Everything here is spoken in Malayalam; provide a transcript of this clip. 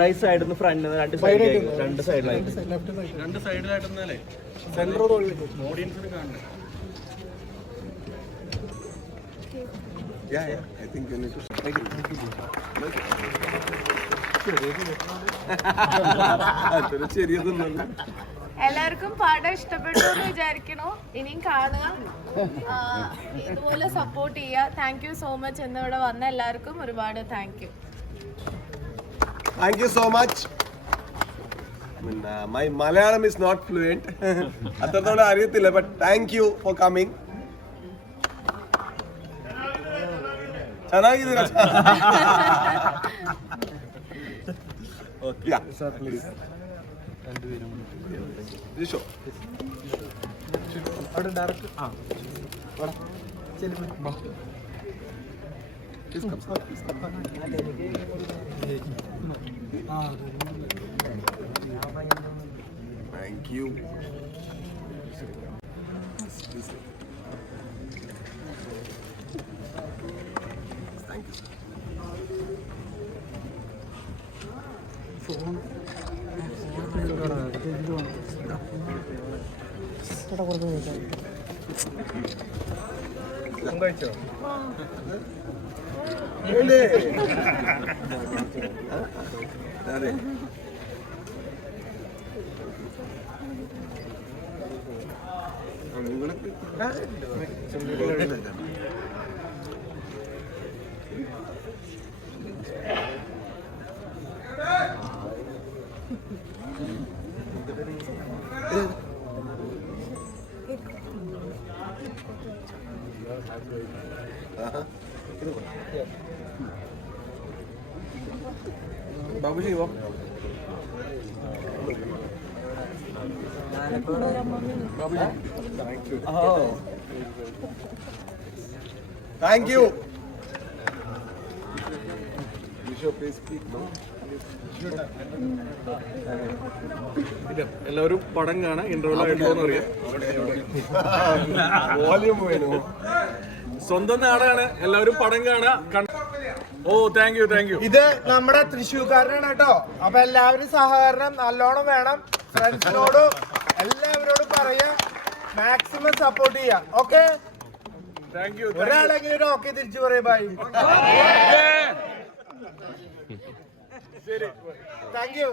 റൈറ്റ് സൈഡിൽ ഫ്രണ്ട് രണ്ട് സൈഡിലായിട്ടൊന്നല്ലേ സെന്റർ ഓഡിയൻസിന് കാണണം. Yeah, I think you need to take it. എല്ലാവർക്കും പാഠം ഇഷ്ടപ്പെട്ടു എന്ന് വിചാരിക്കണോ? ഇനിയും കാണുക, ഇതുപോലെ സപ്പോർട്ട് ചെയ്യുക. Thank you so much. എന്നിവിടെ വന്ന എല്ലാവർക്കും ഒരുപാട് thank you. Thank you so much. My Malayalam is not fluent. അത്രത്തോളം അറിയത്തില്ല, but thank you for coming. ಚೆನ್ನಾಗಿದ್ದೀರಾ? Yeah, sir, please. This show. അവിടെ direct Thank you. Thank you, sir. കഴിച്ചോ? അതെ. ബാബുജി വാ. Babuji thank you. എല്ലാവരും പടം കാണാൻ ഇൻട്രോലായിട്ടോന്ന് അറിയാം. വോളിയം വേണോ? സ്വന്തം നാടാണ്, എല്ലാവരും പടം കാണാൻ. ഓ താങ്ക് യു താങ്ക് യു. ഇത് നമ്മുടെ തൃശ്ശൂർക്കാരനാണ് കേട്ടോ. അപ്പൊ എല്ലാവരും സഹകരണം നല്ലോണം വേണം. ഫ്രണ്ട്സിനോടും എല്ലാവരോടും പറയാ, മാക്സിമം സപ്പോർട്ട് ചെയ്യാം. Okay, thank you. ഒരാളെങ്കിലും ഓക്കെ തിരിച്ചു പറയും. ബൈ. ശരി, താങ്ക് യു.